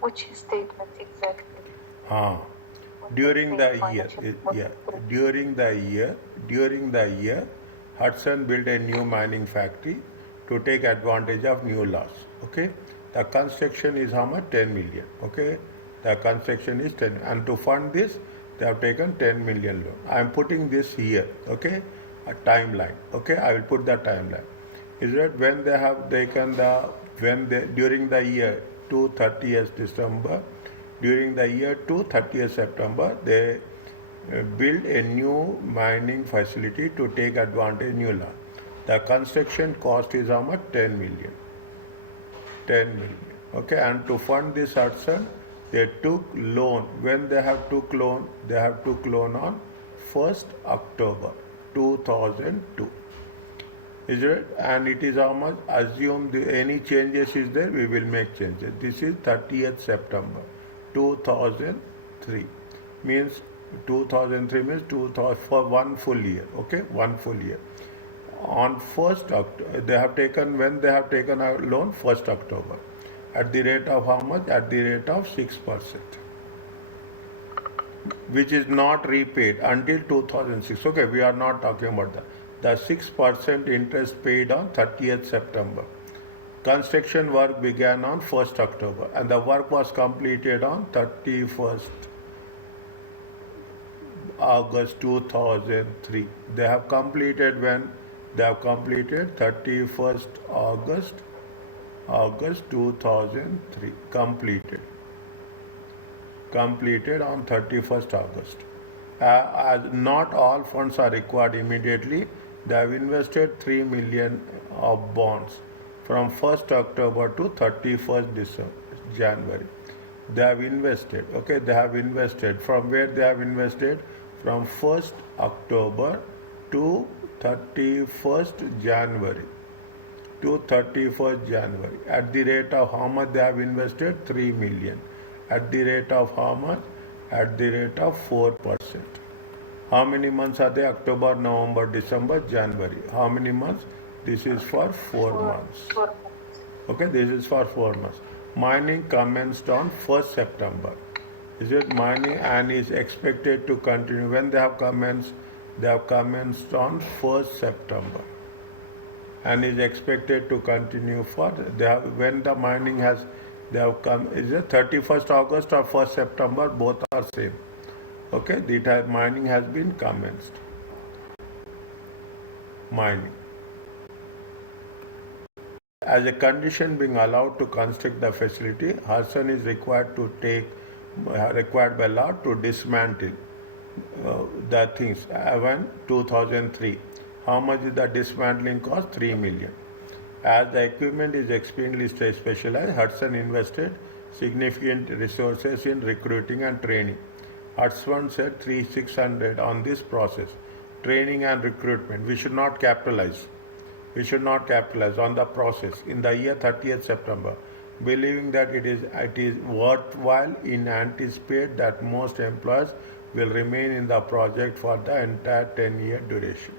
which statement exactly? During the year, Hudson built a new mining factory to take advantage of new laws. Okay, the construction is how much? 10 million. Okay, the construction is 10, and to fund this, they have taken 10 million loan. I am putting this here. Okay, a timeline. Okay, I will put the timeline. Is that when they have taken during the year to 30th December, during the year to 30th September, they build a new mining facility to take advantage new law. The construction cost is how much? 10 million. 10 million. Okay, and to fund this Hudson, they took loan. When they have took loan, they have took loan on 1st October 2002. Is it? And it is how much? Assume any changes is there, we will make changes. This is 30th September 2003. Means 2003 means 2000 for 1 full year. Okay, 1 full year. On 1st October, they have taken, when they have taken a loan, 1st October. At the rate of how much? At the rate of 6%. Which is not repaid until 2006. Okay, we are not talking about that. The 6% interest paid on 30th September. Construction work began on 1st October and the work was completed on 31st August 2003. They have completed when? They have completed 31st August 2003. Completed on 31st August. As not all funds are required immediately, they have invested 3 million of bonds from 1st October to 31st January. They have invested. Okay, they have invested. From where they have invested? From 1st October to 31st January. At the rate of how much they have invested? 3 million. At the rate of how much? At the rate of 4%. How many months are there? October, November, December, January. How many months? This is for 4 months. Okay, this is for 4 months. Mining commenced on 1st September. Is it mining and is expected to continue? When they have commenced? They have commenced on 1st September. And is expected to continue for, when the mining has, they have come, is it 31st August or 1st September? Both are same. Okay, the mining has been commenced. Mining. As a condition being allowed to construct the facility, Hudson is required by law to dismantle the things. When 2003. How much is the dismantling cost? 3 million. As the equipment is extremely specialized, Hudson invested significant resources in recruiting and training. Hudson said 3,600 on this process. Training and recruitment. We should not capitalize. On the process. In the year 30th September, believing that it is worthwhile in anticipate that most employees will remain in the project for the entire 10-year duration.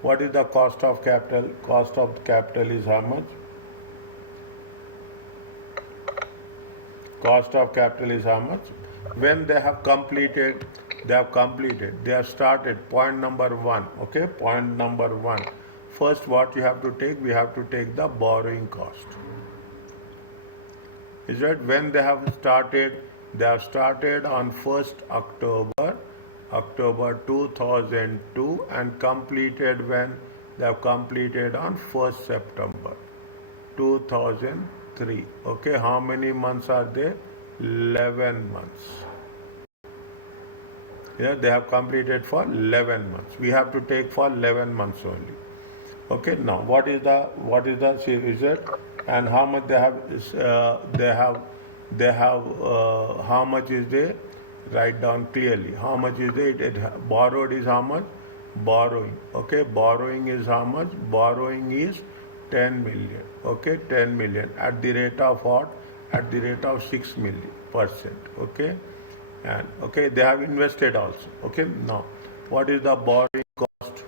What is the cost of capital? Cost of capital is how much? Cost of capital is how much? When they have completed, they have started. Point number 1. Okay, point number 1. First, what you have to take? We have to take the borrowing cost. Is that when they have started? They have started on 1st October 2002 and completed when? They have completed on 1st September 2003. Okay, how many months are there? 11 months. Yeah, they have completed for 11 months. We have to take for 11 months only. Okay, now what is the result and how much they have how much is there? Write down clearly. How much is it? Borrowed is how much? Borrowing. Okay, borrowing is how much? Borrowing is 10 million. Okay, 10 million. At the rate of what? At the rate of 6%. Okay, and okay, they have invested also. Okay, now what is the borrowing cost?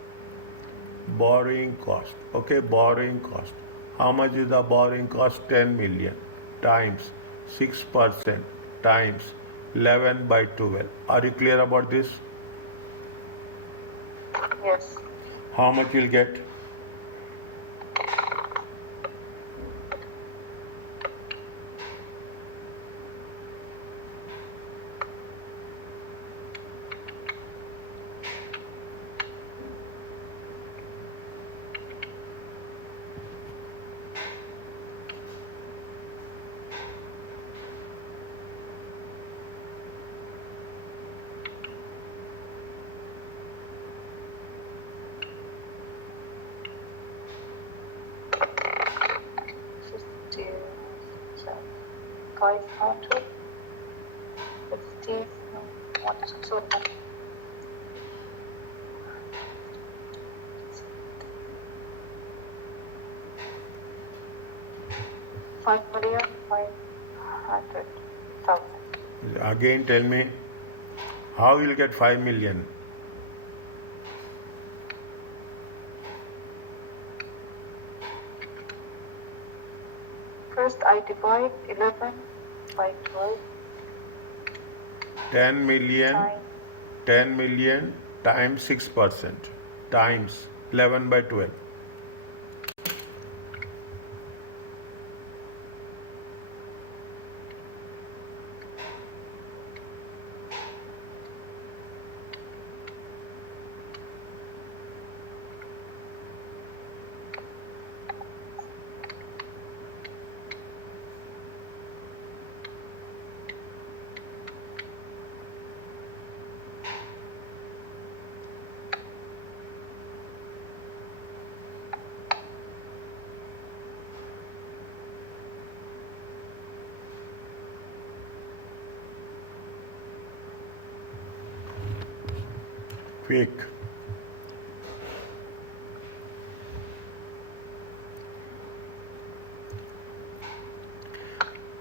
Borrowing cost. Okay, borrowing cost. How much is the borrowing cost? 10 million times 6% times 11 by 12. Are you clear about this? Yes. How much you'll get? Fifty 500. 50. No, what is it? Sorry. 5,500,000. Again tell me, how you'll get 5 million? First, I divide 11 by 12. 10 million, Times 10 million times 6% times 11 by 12. Fake.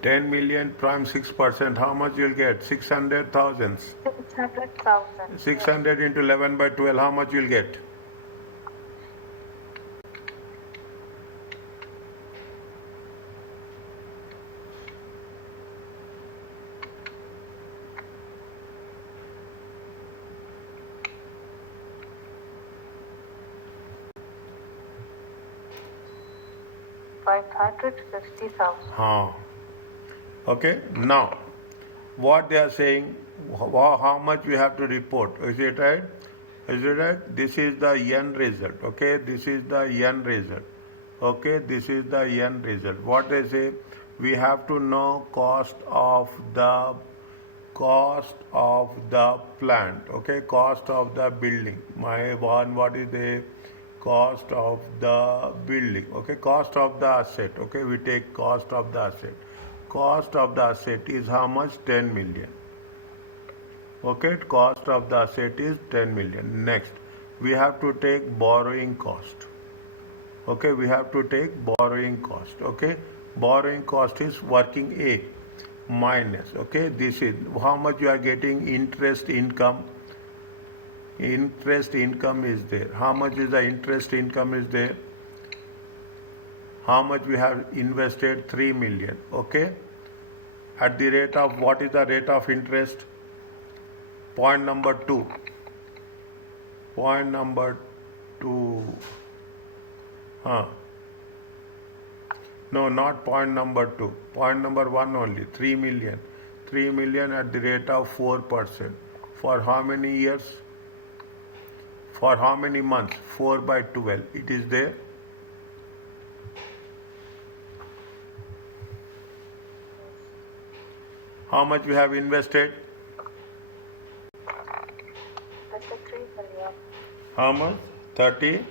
$10 million prime 6%. How much you'll get? 600,000. 600,000. 600 into 11 by 12. How much you'll get? Yes. 550,000. Okay. Now, what they are saying, how much we have to report. Is it right? Is it right? This is the end result. Okay. This is the end result. Okay. This is the end result. What they say, we have to know cost of the plant. Okay. Cost of the building. My one, what is the cost of the building? Okay. Cost of the asset. Okay. We take cost of the asset. Cost of the asset is how much? 10 million. Okay, cost of the asset is 10 million. Next, we have to take borrowing cost. Okay, we have to take borrowing cost. Okay, borrowing cost is working A minus. Okay, this is how much you are getting interest income. Interest income is there. How much is the interest income is there? How much we have invested? 3 million. Okay, at the rate of, what is the rate of interest? Point number 2. Point number 2. No, not point number 2. Point number 1 only. 3 million. 3 million at the rate of 4%. For how many years? For how many months? 4 by 12. It is there. How much we have invested? 33 million. How much? 30?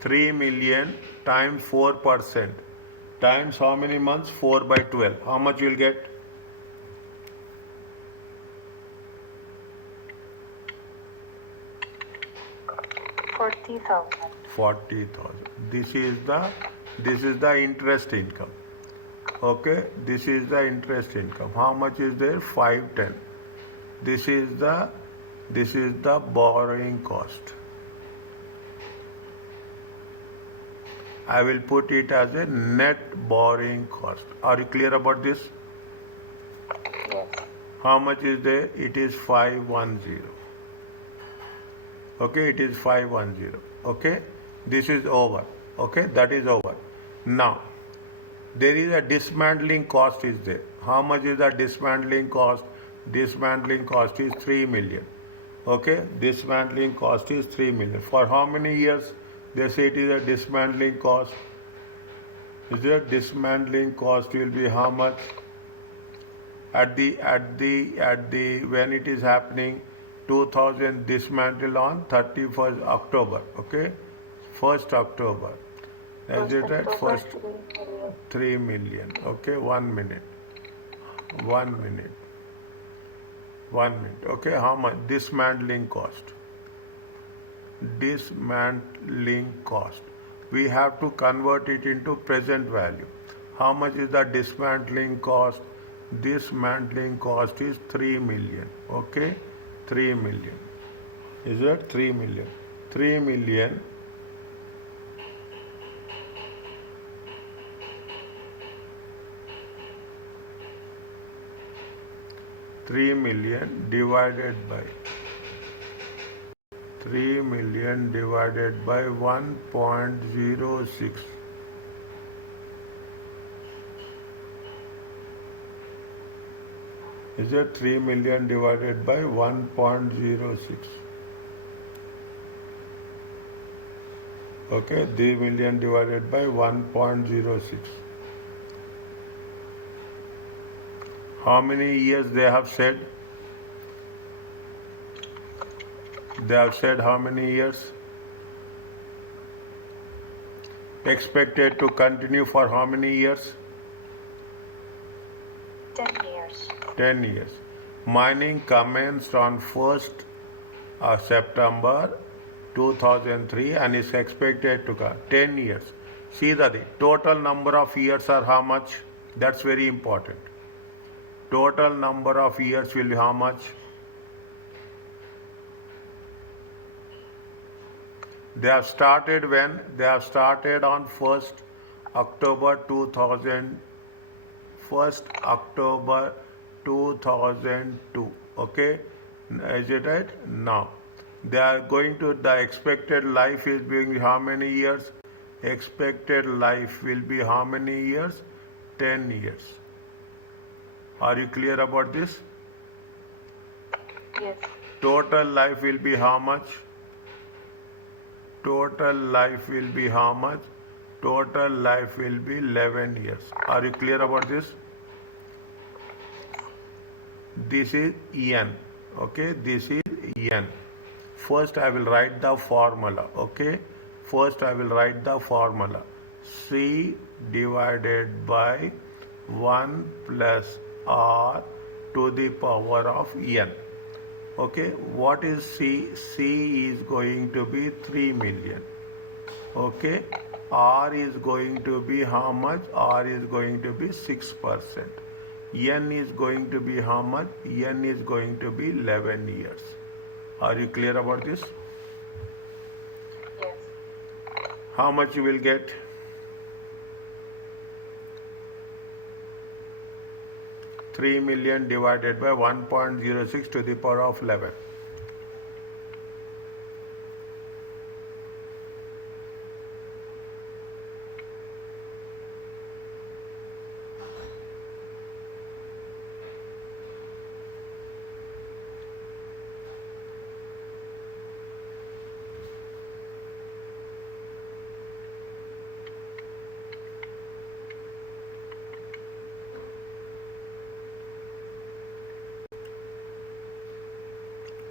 3 million times 4% times how many months? 4 by 12. How much you will get? 40,000. 40,000. This is the interest income. Okay, this is the interest income. How much is there? 510. This is the borrowing cost. I will put it as a net borrowing cost. Are you clear about this? Yes. How much is there? It is 510. Okay, it is 510. Okay, this is over. Okay, that is over. Now, there is a dismantling cost is there. How much is the dismantling cost? Dismantling cost is 3 million. Okay, dismantling cost is 3 million. For how many years? They say it is a dismantling cost. Is it dismantling cost will be how much? At the when it is happening, 2000 dismantle on 31st October. Okay, 1st October. Is it right? First 3 million. Okay, 1 minute. 1 minute. 1 minute. Okay, how much? Dismantling cost. Dismantling cost. We have to convert it into present value. How much is the dismantling cost? Dismantling cost is 3 million. Okay, 3 million. Is it 3 million? 3 million. 3 million divided by 3 million divided by 1.06. Is it 3 million divided by 1.06? Okay, 3 million divided by 1.06. How many years they have said? They have said how many years? Expected to continue for how many years? 10 years. 10 years. Mining commenced on 1st September 2003 and is expected to go 10 years. See that the total number of years are how much? That's very important. Total number of years will be how much? They have started when? They have started on 1st October 2000. 1st October 2002. Okay, is it right? Now they are going to, the expected life is being how many years? Expected life will be how many years? 10 years. Are you clear about this? Yes. Total life will be how much? Total life will be how much? Total life will be 11 years. Are you clear about this? This is N. Okay, this is N. First I will write the formula. Okay, first I will write the formula. C divided by 1 plus R to the power of N. Okay, what is C? C is going to be 3 million. Okay, R is going to be how much? R is going to be 6%. N is going to be how much? N is going to be 11 years. Are you clear about this? Yes. How much you will get? 3 million divided by 1.06 to the power of 11.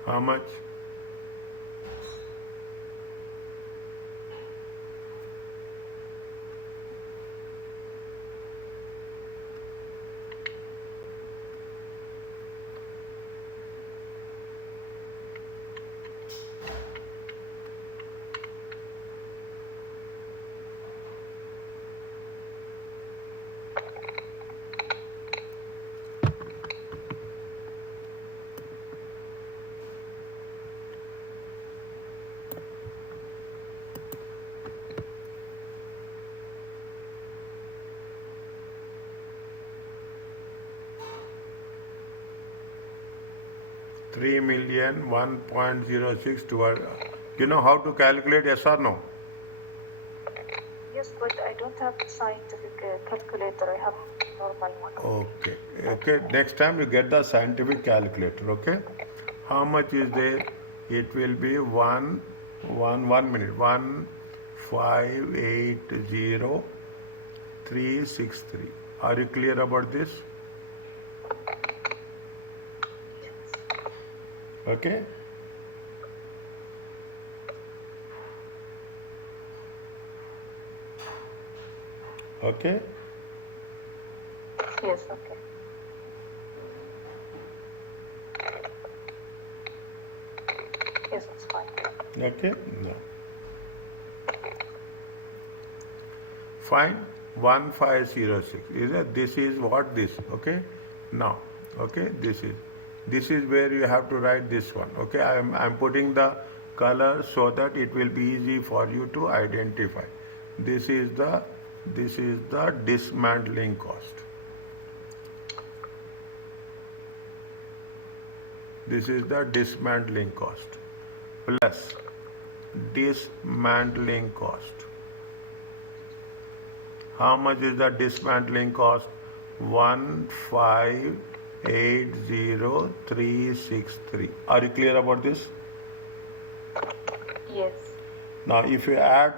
How much? 3,000,000 1.06 toward. You know how to calculate, yes or no? Yes, but I don't have scientific calculator. I have normal one. Okay. Okay. Next time you get the scientific calculator. Okay. How much is there? It will be 1 minute. 1,580,363. Are you clear about this? Okay. Okay. Yes, okay. Yes, it's fine. Okay. No. Fine. 1,506. Is it? This is what this. Okay. Now. Okay. This is where you have to write this one. Okay. I'm putting the color so that it will be easy for you to identify. This is the dismantling cost. This is the dismantling cost plus dismantling cost. How much is the dismantling cost? 1,580,363. Are you clear about this? Yes. Now, if you add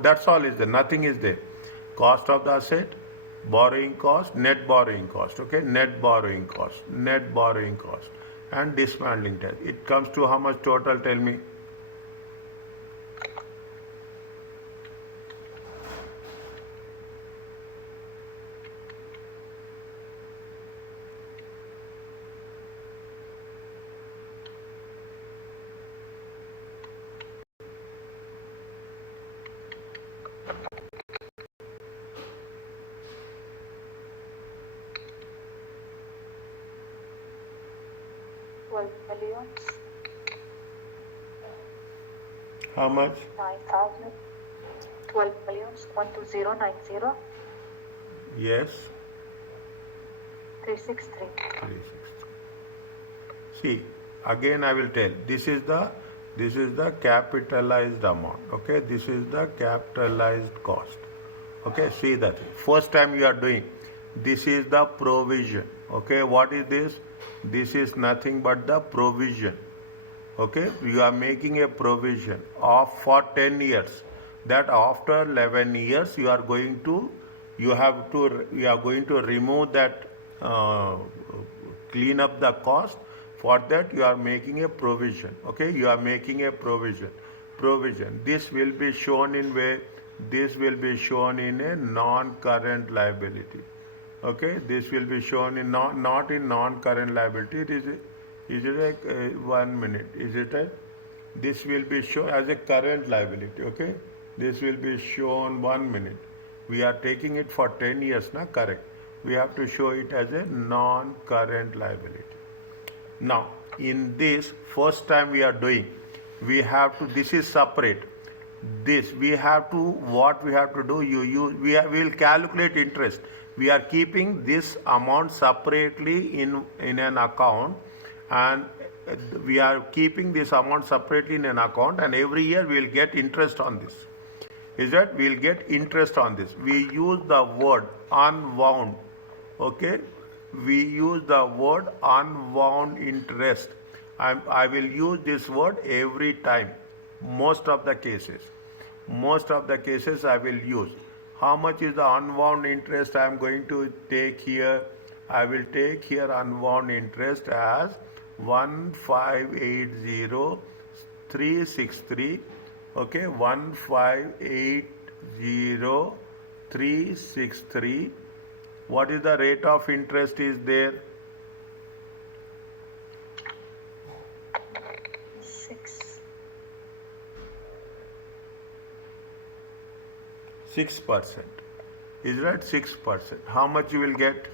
that's all is there. Nothing is there. Cost of the asset, borrowing cost, net borrowing cost. Okay, net borrowing cost, and dismantling test. It comes to how much total? Tell me. $12,000,000. How much? 9,000. 12,000,000. 12090. Yes. 363. 360. See, again I will tell. This is the capitalized amount. Okay, this is the capitalized cost. Okay, see that. First time you are doing. This is the provision. Okay, what is this? This is nothing but the provision. Okay, you are making a provision of for 10 years. That after 11 years you are going to remove that, clean up the cost. For that you are making a provision. Okay, you are making a provision. This will be shown in where? This will be shown in a non-current liability. Okay, this will be shown in not in non-current liability. Is it a 1 minute? Is it a? This will be shown as a current liability. Okay, this will be shown 1 minute. We are taking it for 10 years, na? Correct. We have to show it as a non-current liability. Now, in this first time we are doing, we have to. This is separate. This we have to. What we have to do? We will calculate interest. We are keeping this amount separately in an account, and we are keeping this amount separately in an account, and every year we will get interest on this. Is that we will get interest on this? We use the word unwound. Okay, we use the word unwound interest. I will use this word every time. Most of the cases I will use. How much is the unwound interest I am going to take here? I will take here unwound interest as 1,580,363. Okay, 1,580,363. What is the rate of interest is there? 6%. Is that 6%? How much you will get?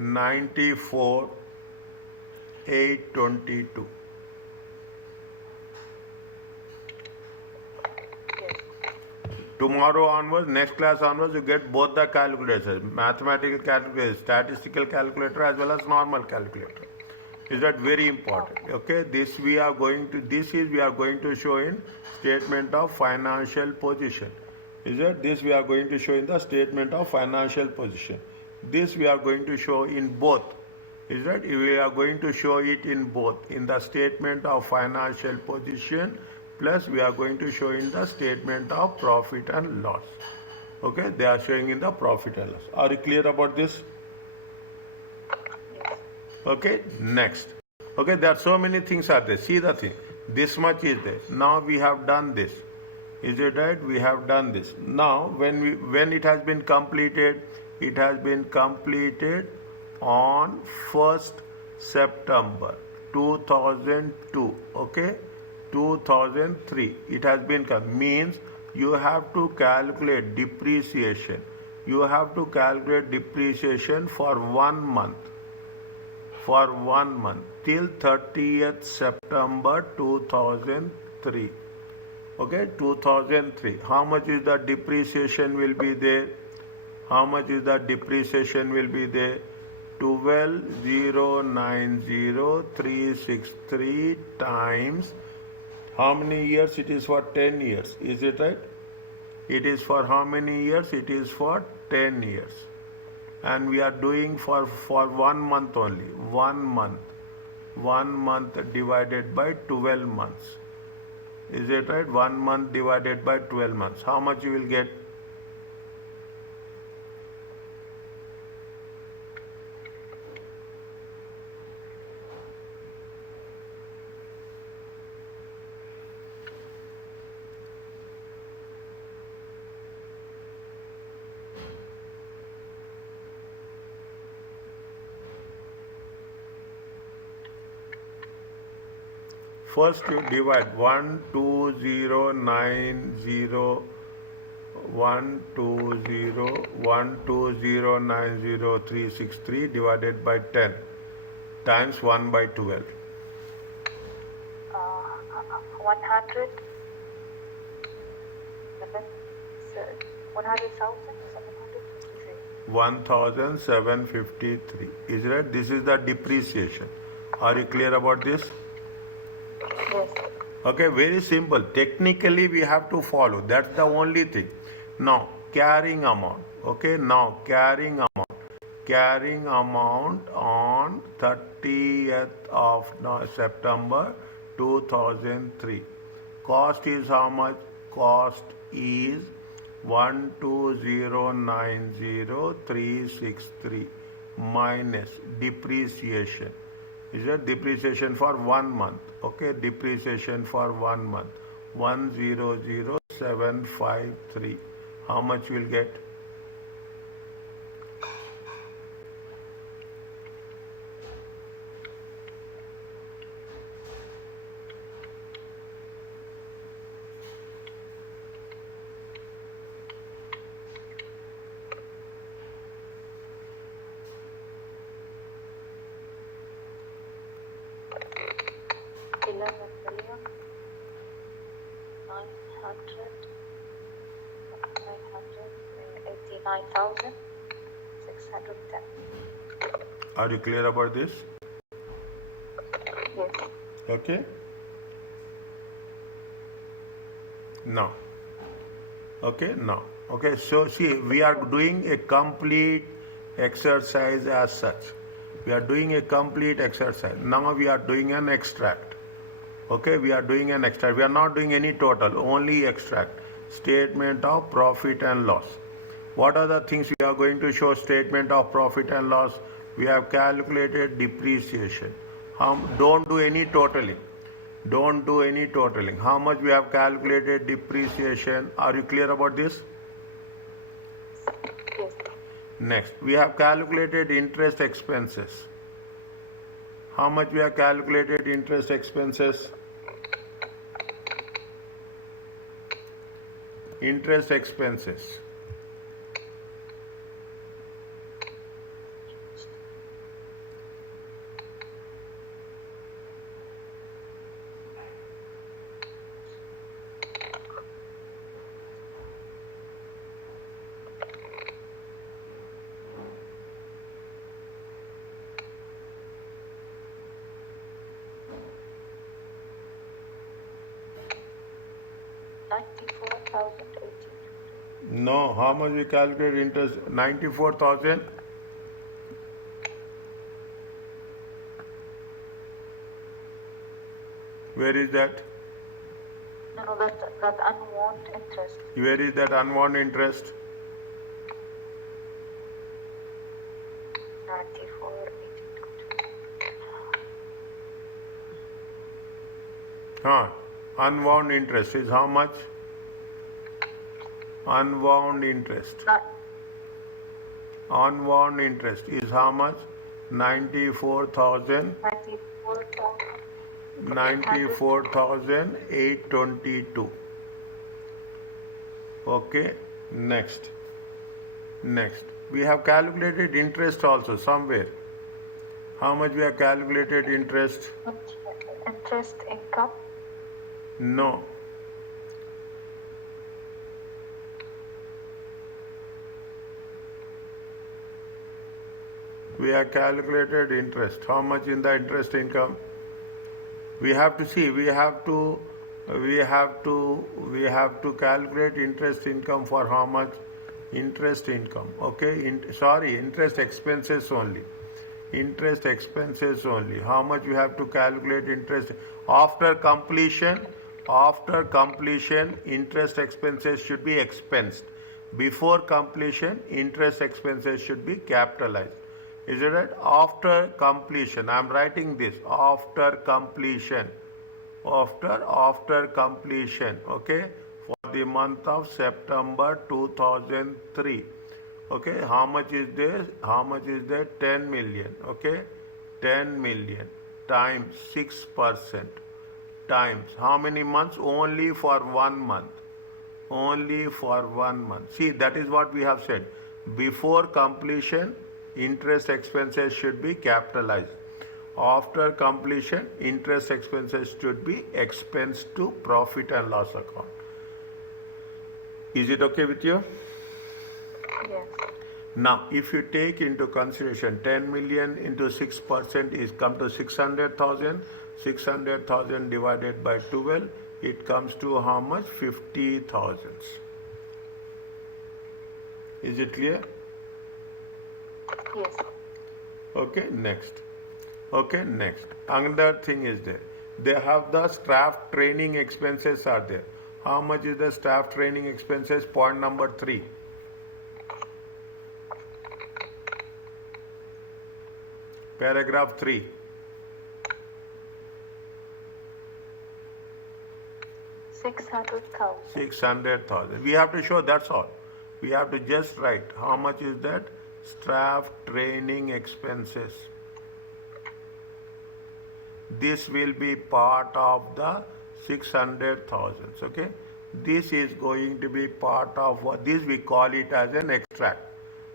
$94,822. Yes. Tomorrow onwards, next class onwards, you get both the calculators, mathematical calculator, statistical calculator as well as normal calculator. Is that very important? Okay, this we are going to show in statement of financial position. Is that this we are going to show in the statement of financial position. This we are going to show in both. Is that we are going to show it in both, in the statement of financial position, plus we are going to show in the statement of profit and loss. Okay, they are showing in the profit and loss. Are you clear about this? Okay, next. Okay, there are so many things are there. See the thing. This much is there. Now we have done this. Is it right? We have done this. Now when it has been completed, it has been completed on 1st September 2002. Okay, 2003. It has been means you have to calculate depreciation. You have to calculate depreciation for 1 month. For 1 month till 30th September 2003. Okay, 2003. How much is the depreciation will be there? How much is the depreciation will be there? 12,090,363 times how many years? It is for 10 years. Is it right? It is for how many years? It is for 10 years. And we are doing for 1 month only. 1 month. 1 month divided by 12 months. Is it right? 1 month divided by 12 months. How much you will get? First you divide 120,120,120,90363 divided by 10 times 1 by 12. 100. 1,753. Is right? This is the depreciation. Are you clear about this? Yes. Okay, very simple. Technically, we have to follow. That's the only thing. Now, carrying amount. Okay, now carrying amount. Carrying amount on 30th of September 2003. Cost is how much? Cost is 120,90363 minus depreciation. Is that depreciation for 1 month? Okay, depreciation for 1 month. 100,753. How much will get? $11,989,610. Are you clear about this? Yes. Okay. Now. Okay, now. Okay, so see, we are doing a complete exercise as such. We are doing a complete exercise. Now we are doing an extract. Okay, we are doing an extract. We are not doing any total, only extract. Statement of profit and loss. What are the things we are going to show? Statement of profit and loss. We have calculated depreciation. Don't do any totaling. Don't do any totaling. How much we have calculated depreciation? Are you clear about this? Yes. Next, we have calculated interest expenses. How much we have calculated interest expenses? Interest expenses. 94,080. No, how much we calculate interest? 94,000. Where is that? No, that unwanted interest. Where is that unwanted interest? 94,82. Unwound interest is how much? Unwound interest. Unwound interest is how much? 94,000. 94,822. Okay, next. We have calculated interest also somewhere. How much we have calculated interest? Interest income. No. We have calculated interest. How much in the interest income? We have to see. We have to calculate interest income for how much? Interest income. Okay. Interest expenses only. Interest expenses only. How much we have to calculate interest after completion? After completion, interest expenses should be expensed. Before completion, interest expenses should be capitalized. Is it right? After completion, I am writing this. After completion. After completion. Okay. For the month of September 2003. Okay. How much is this? How much is there? 10 million. Okay. 10 million times 6%. Times how many months? Only for 1 month. Only for 1 month. See, that is what we have said. Before completion, interest expenses should be capitalized. After completion, interest expenses should be expensed to profit and loss account. Is it okay with you? Yes. Now, if you take into consideration 10 million into 6% is come to 600,000. 600,000 divided by 12, it comes to how much? 50,000. Is it clear? Yes. Okay, next. Another thing is there. They have the staff training expenses are there. How much is the staff training expenses? Point number 3. Paragraph 3. 600,000. 600,000. We have to show, that's all. We have to just write how much is that? Staff training expenses. This will be part of the 600,000. Okay. This is going to be part of what this we call it as an extract.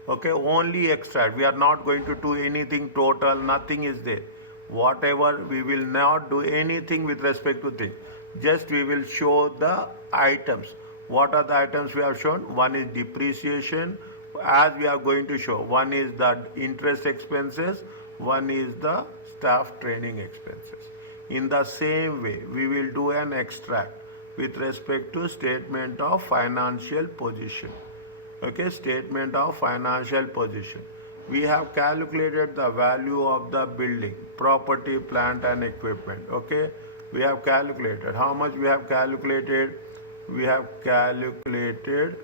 Okay. Only extract. We are not going to do anything total. Nothing is there. Whatever, we will not do anything with respect to things. Just we will show the items. What are the items we have shown? One is depreciation, as we are going to show. One is the interest expenses. One is the staff training expenses. In the same way, we will do an extract with respect to statement of financial position. Okay, statement of financial position. We have calculated the value of the building, property, plant and equipment. Okay. We have calculated. How much we have calculated? We have calculated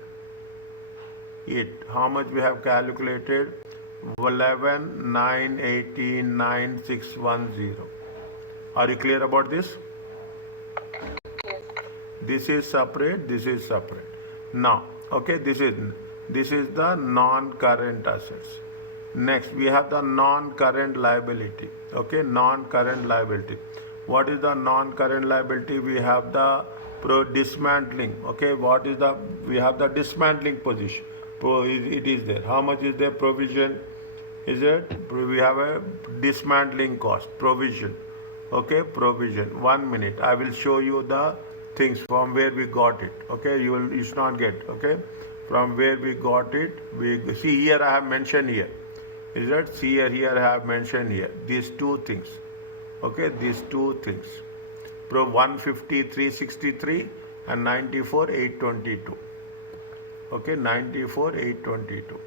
it. How much we have calculated? 11,989,610. Are you clear about this? Yes. This is separate. This is separate. Now, okay, this is the non-current assets. Next, we have the non-current liability. Okay, non-current liability. What is the non-current liability? We have the dismantling. Okay, what is the? We have the dismantling position. It is there. How much is there? Provision. Is it? We have a dismantling cost. Provision. Okay, provision. 1 minute. I will show you the things from where we got it. Okay, you should not get. Okay, from where we got it. We see here. I have mentioned here. Is it? See here. I have mentioned here. These two things. Okay, these two things. Pro 150, 363 and 94,822. Okay, 94,822.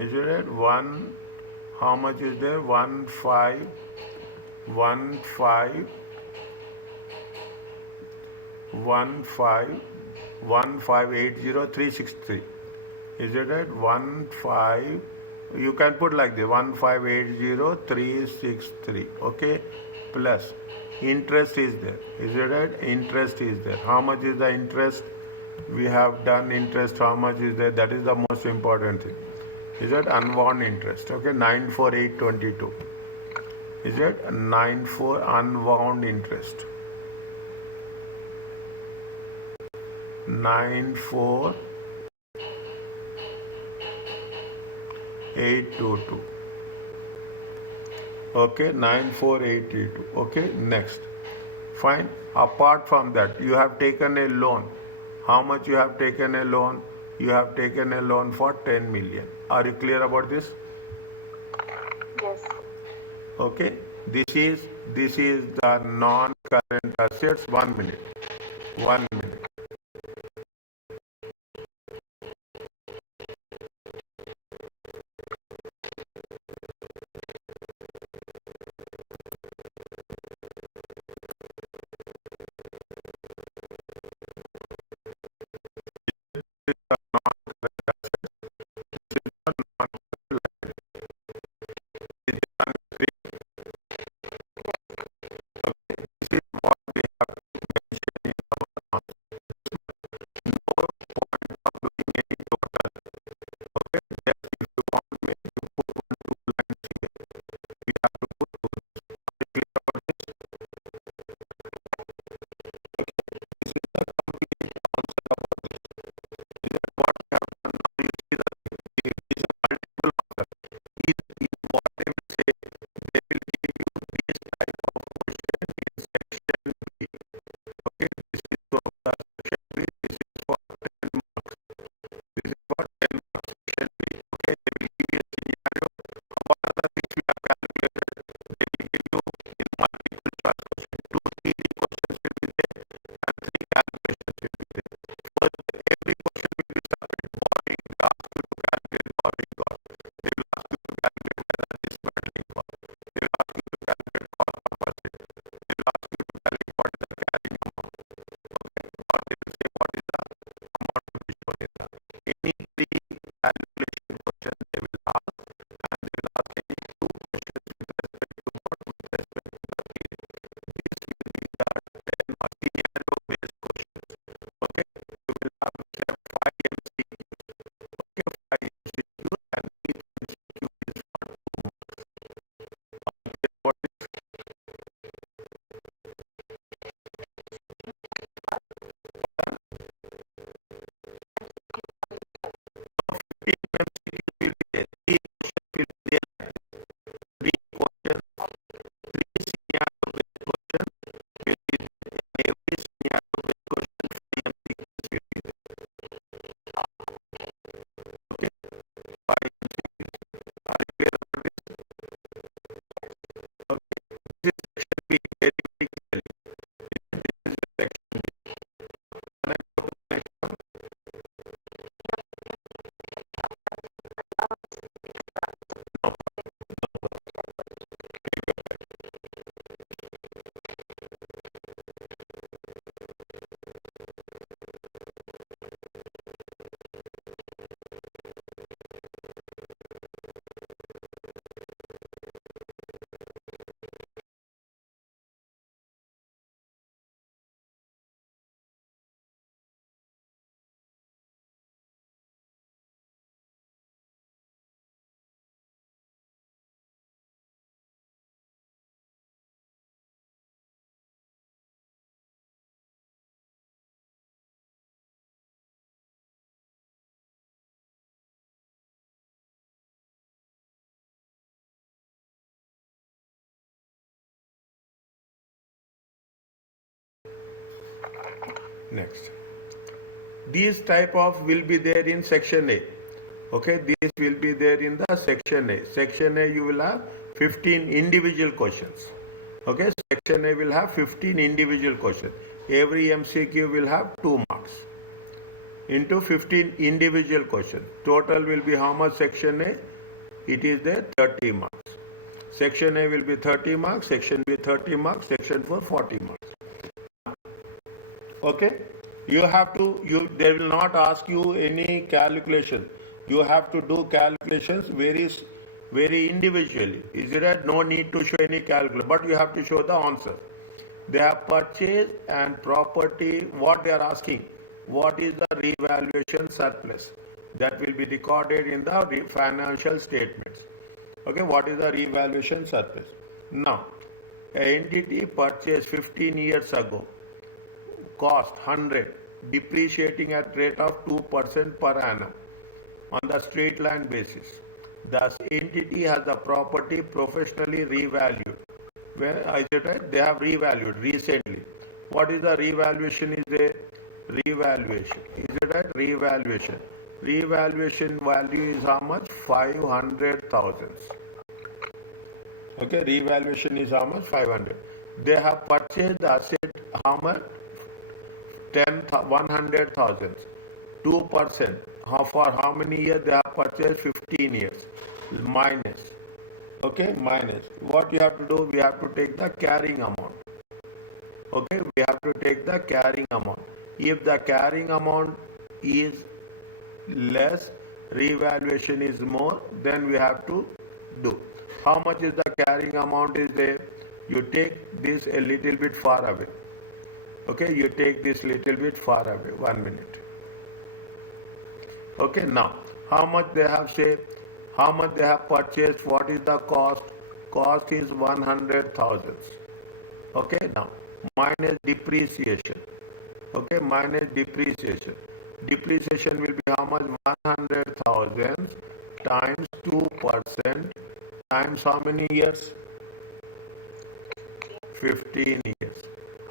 Is it right? One, how much is there? 1,580,363. Is it right? 1,5. You can put like this: 1,580,363. Okay, plus interest is there. Is it right? Interest is there. How much is the interest? We have done interest. How much is there? That is the most important thing. Is that unwound interest? Okay, 94,822. Is it 94 unwound interest? 94,822. Okay, 94,822. Okay, next. Fine. Apart from that, you have taken a loan. How much you have taken a loan? You have taken a loan for 10 million. Are you clear about this? Yes. Okay. This is the non-current assets. 1 minute. 1 minute. Next. These type of will be there in section A. Okay, these will be there in the section A. Section A you will have 15 individual questions. Okay, section A will have 15 individual questions. Every MCQ will have 2 marks into 15 individual questions. Total will be how much section A? It is there 30 marks. Section A will be 30 marks, section B 30 marks, section 4 40 marks. Okay, you have to, they will not ask you any calculation. You have to do calculations very individually. Is it right? No need to show any calculation, but you have to show the answer. They have purchased and property. What they are asking, what is the revaluation surplus that will be recorded in the financial statements? Okay, what is the revaluation surplus? Now, an entity purchased 15 years ago, cost 100, depreciating at rate of 2% per annum on the straight line basis. Thus, entity has the property professionally revalued. When I said right, they have revalued recently. What is the revaluation? Is a revaluation. Is it right? Revaluation. Revaluation value is how much? 500,000. Okay, revaluation is how much? 500. They have purchased the asset how much? 100,000. 2%. For how many years they have purchased? 15 years. Minus. Okay, minus. What you have to do? We have to take the carrying amount. Okay, we have to take the carrying amount. If the carrying amount is less, revaluation is more, then we have to do. How much is the carrying amount is there? You take this a little bit far away. Okay, you take this little bit far away. 1 minute. Okay, now how much they have saved? How much they have purchased? What is the cost? Cost is 100,000. Okay, now minus depreciation. Okay, minus depreciation. Depreciation will be how much? 100,000 times 2% times how many years? 15 years.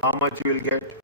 How much you will get?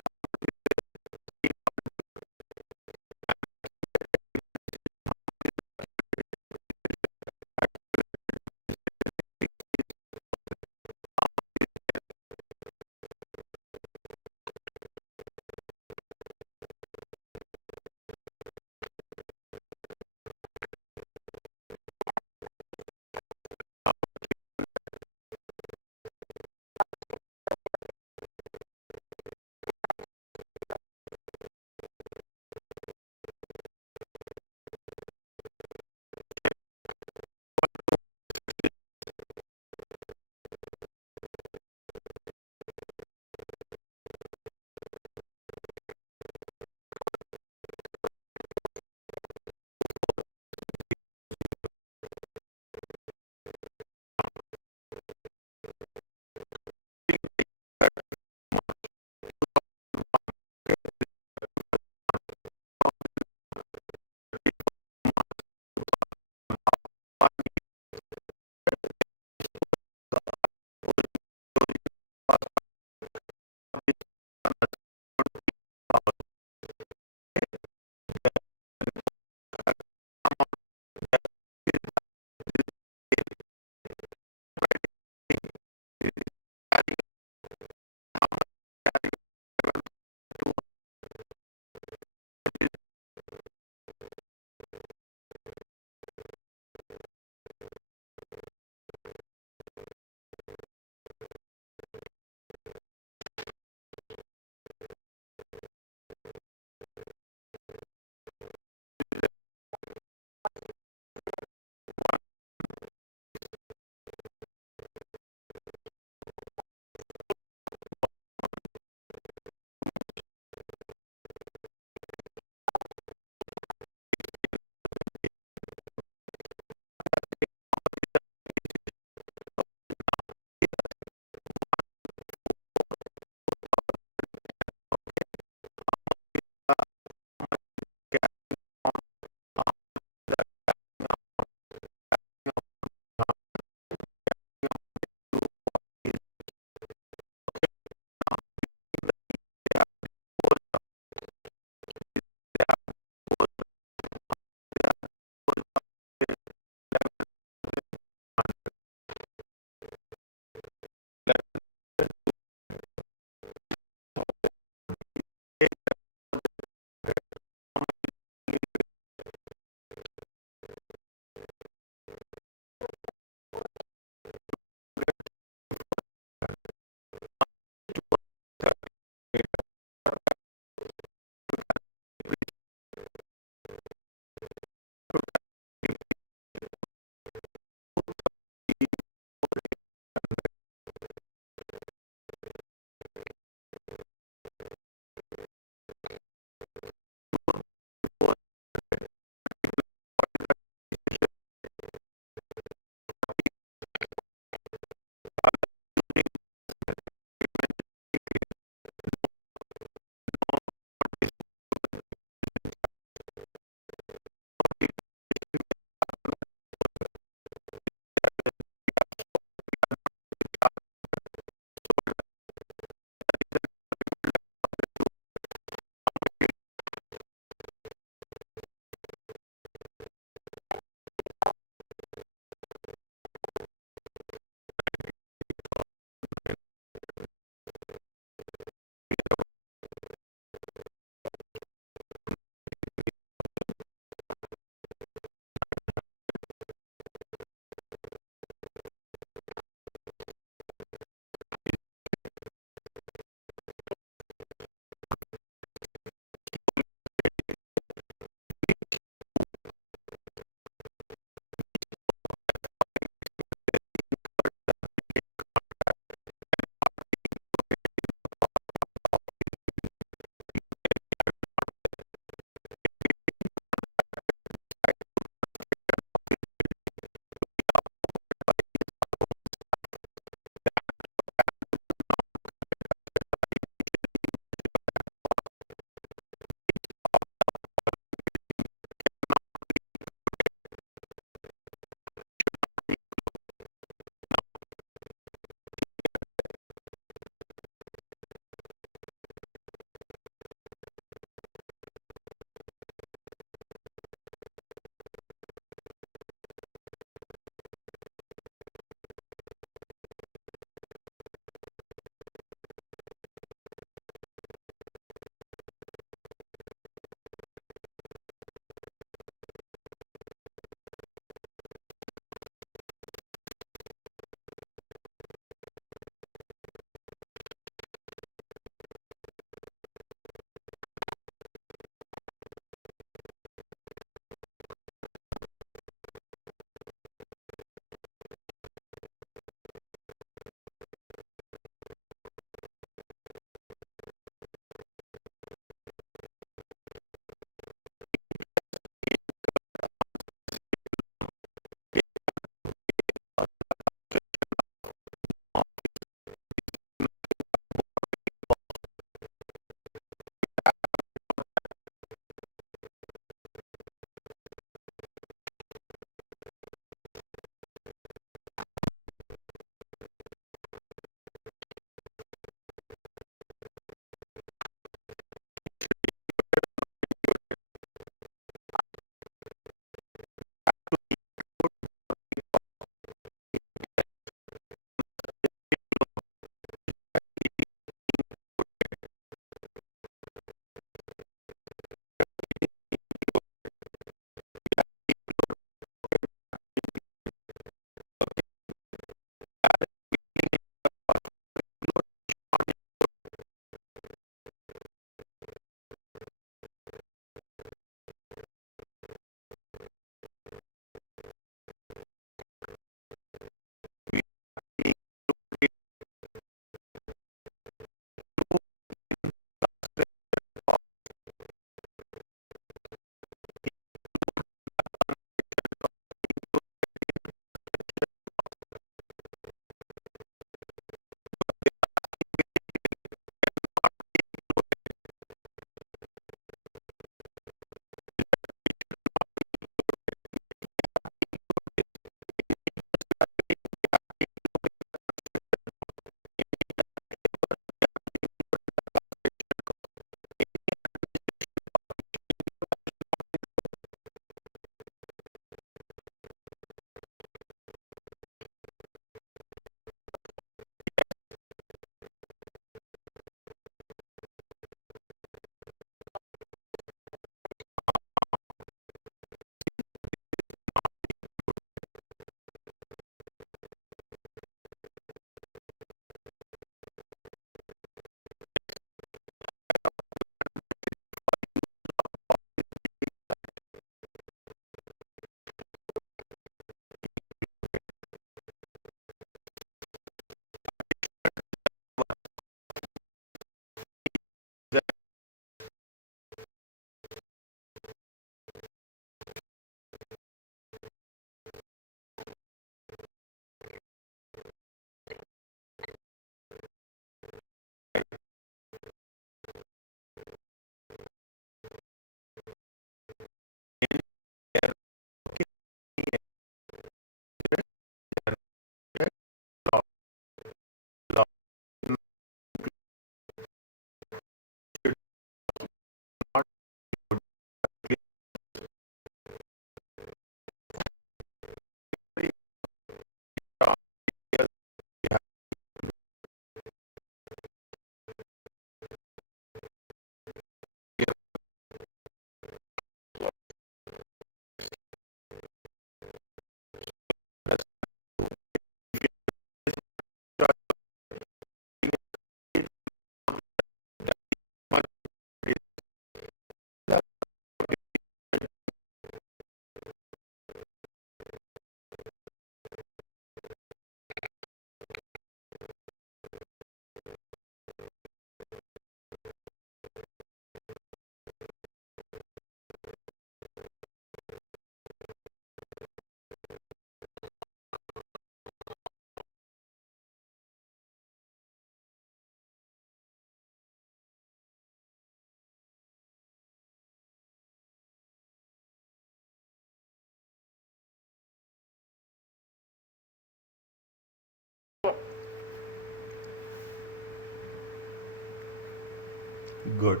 Good.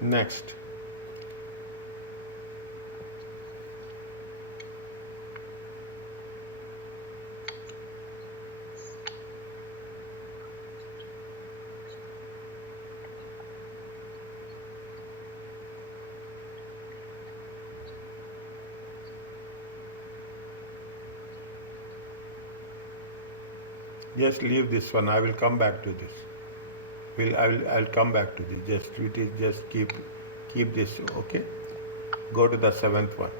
Next. Just leave this one. I will come back to this. I'll come back to this. Just keep this. Okay. Go to the seventh one.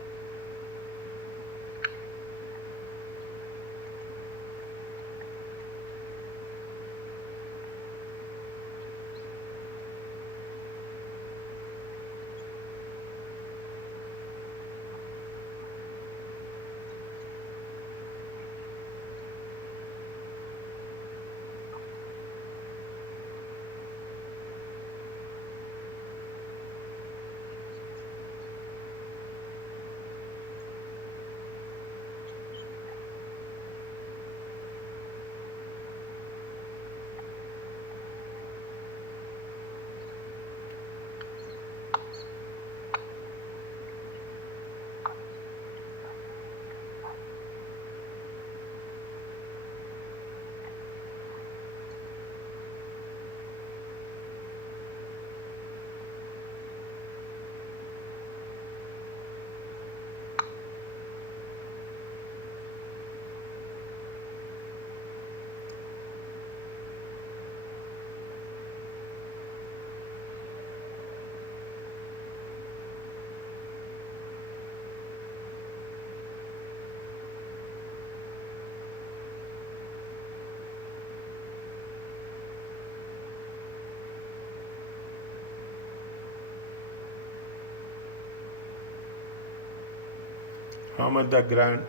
How much the grant?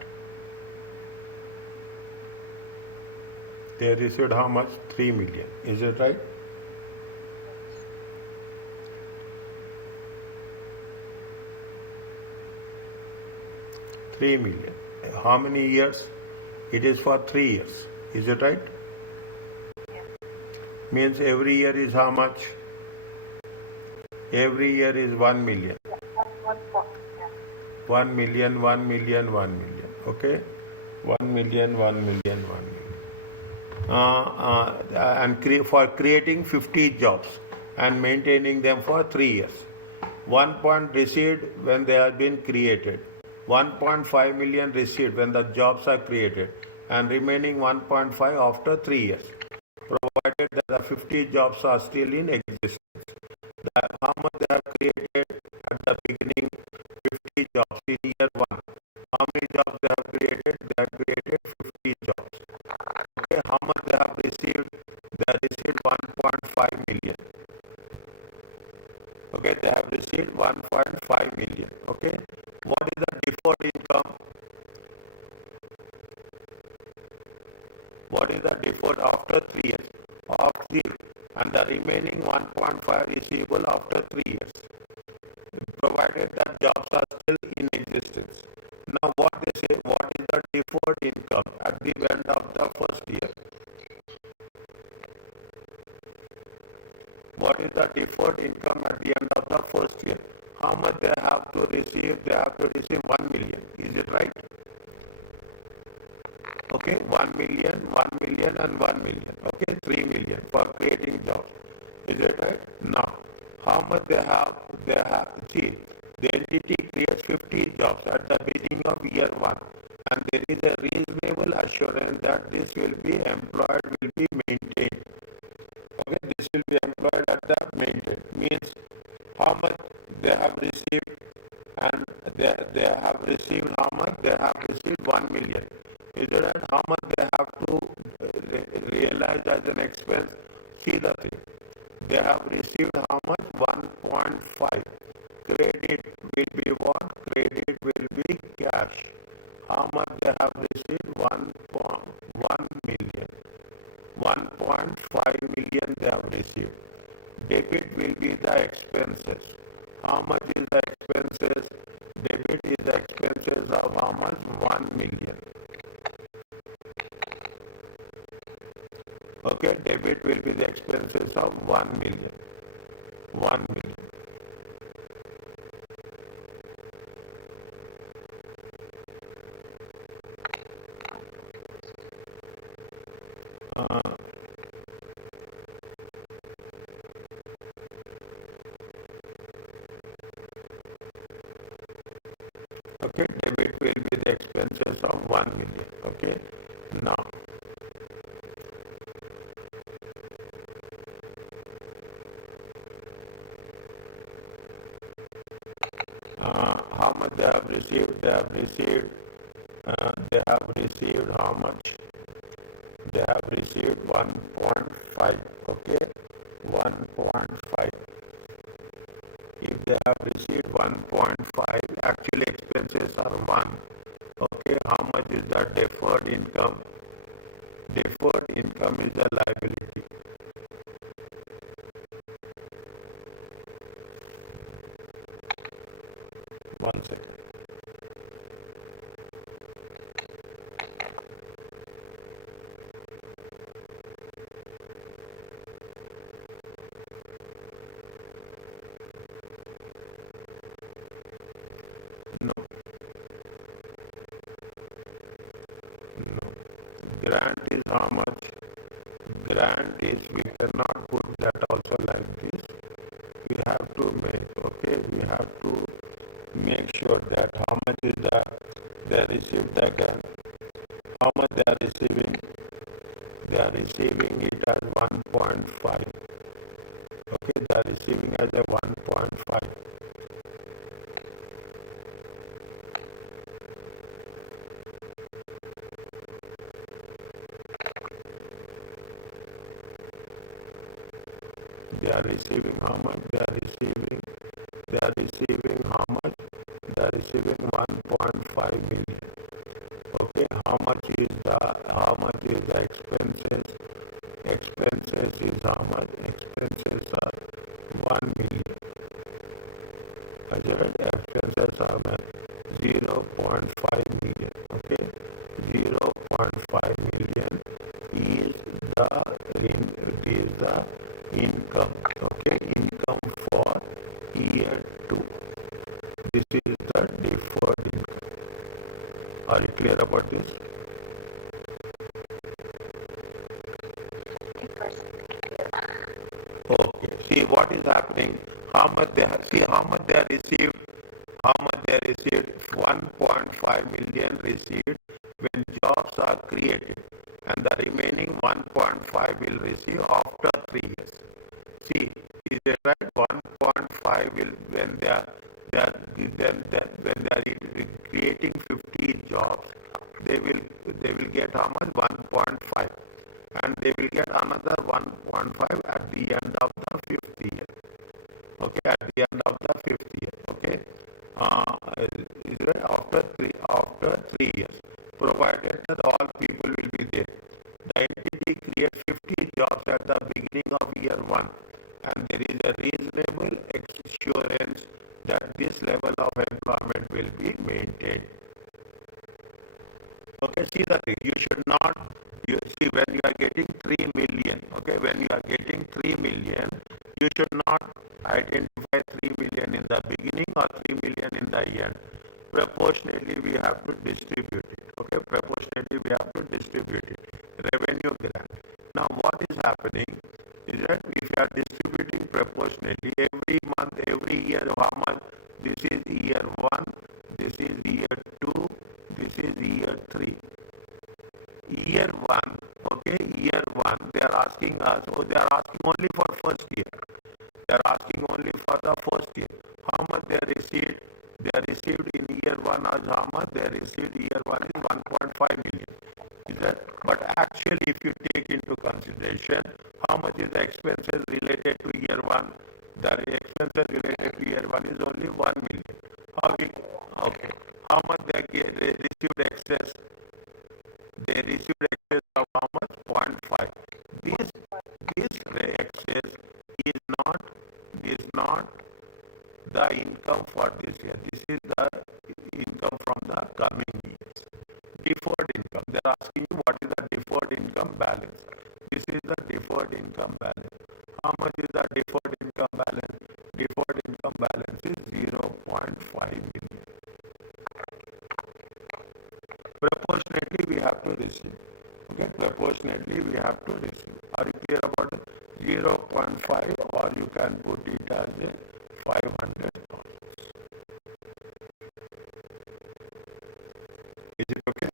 They received how much? 3 million. Is it right? $3 million. How many years? It is for 3 years. Is it right? Means every year is how much? Every year is 1 million. 1 million, 1 million, 1 million. Okay? 1 million, 1 million, 1 million. And for creating 50 jobs and maintaining them for 3 years. 1 point received when they have been created. 1.5 million received when the jobs are created, and remaining 1.5 after 3 years, provided that the 50 jobs are still in existence. How much they have created at the beginning? 50 jobs in year 1. How many jobs they have created? They have created 50 jobs. Okay, how much they have received? They have received 1.5 million. Okay, they have received 1.5 million. Okay, what is the deferred income? What is the deferred after 3 years? Of 0, and the remaining 1.5 receivable after 3 years. Provide jobs are still in existence. Now what they say, what is the deferred income at the end of the first year? What is the deferred income at the end of the first year? How much they have to receive? They have to receive 1 million. Is it right? Okay, 1 million, 1 million and 1 million. Okay, 3 million for creating jobs. Is it right? Now, how much they have, see, the entity creates 50 jobs at the beginning of year 1 and there is a reasonable assurance that this will be employed, will be maintained. Okay, this will be employed at the maintained. Means how much they have received and they have received how much? They have received 1 million. Is it right? How much they have to realize as an expense? See the thing. They have received how much? 1.5. Credit will be what? Credit will be cash. How much they have received? 1.1 million. 1.5 million they have received. Debit will be the expenses. How much is the expenses? Debit is the expenses of how much? 1 million. Okay, debit will be the expenses of 1 million. 1 million. Okay, debit will be the expenses of 1 million. Okay, now how much they have received? They have received how much? They have received 1.5. Okay, 1.5. If they have received 1.5, actual expenses are 1. Okay, how much is the deferred income? Deferred income is the liability. One second. No, no. Grant is how much? Grant is, we cannot put that also like this. We have to make, okay, we have to make sure that how much is they received the grant. How much they are receiving? They are receiving it as 1.5. Okay, they are receiving as a 1.5. They are receiving how much? They are receiving how much? They are receiving 1.5 million. Okay, how much is the expenses? Expenses is how much? Expenses are 1 million. Budget expenses are 0.5 million. Okay, 0.5 million is the income. Okay, income for year 2. This is the deferred income. Are you clear about this? 50% clear. Okay. See what is happening. How much they have, see how much they received. How much they received? 1.5 million received when jobs are created, and the remaining 1.5 will receive after 3 years. See, is it right? 1.5 will when they are then when they are creating 50 jobs, they will get how much? 1.5, and they will get another 1.5 at the end of the 5th year. Okay, at the end of the 5th year. Okay, is it after 3 years, provided that all people will be there. The entity creates 50 jobs at the beginning of year 1, and there is a reasonable assurance that this level of employment Okay, see the thing. You should not, you see when you are getting 3 million, okay, when you are getting 3 million, you should not identify 3 million in the beginning or 3 million in the end. Proportionately, we have to distribute it. Okay, proportionately, we have to distribute it. Revenue grant. Now, what is happening is that if you are distributing proportionately every month, every year, how much? This is year 1, this is year 2, this is year 3. Year 1, okay, year 1, they are asking us, oh, they are asking only for first year. They are asking only for the first year. How much they received? They are received in year 1 as how much? They received year 1 is 1.5 million. Is that? But actually, if you take into consideration how much is the expenses related to year 1, the expenses related to year 1 is only 1 million. How we, okay. How much they received excess? They received excess of how much? 0.5. This excess is not the income for this year. This is the income from the coming years. Deferred income. They are asking you what is the deferred income balance. This is the deferred income balance. How much is the deferred income balance? Deferred income balance is 0.5 million. Proportionately, we have to receive. Okay, proportionately, we have to receive. Are you clear about it? 0.5, or you can put it as a 500. Is it okay?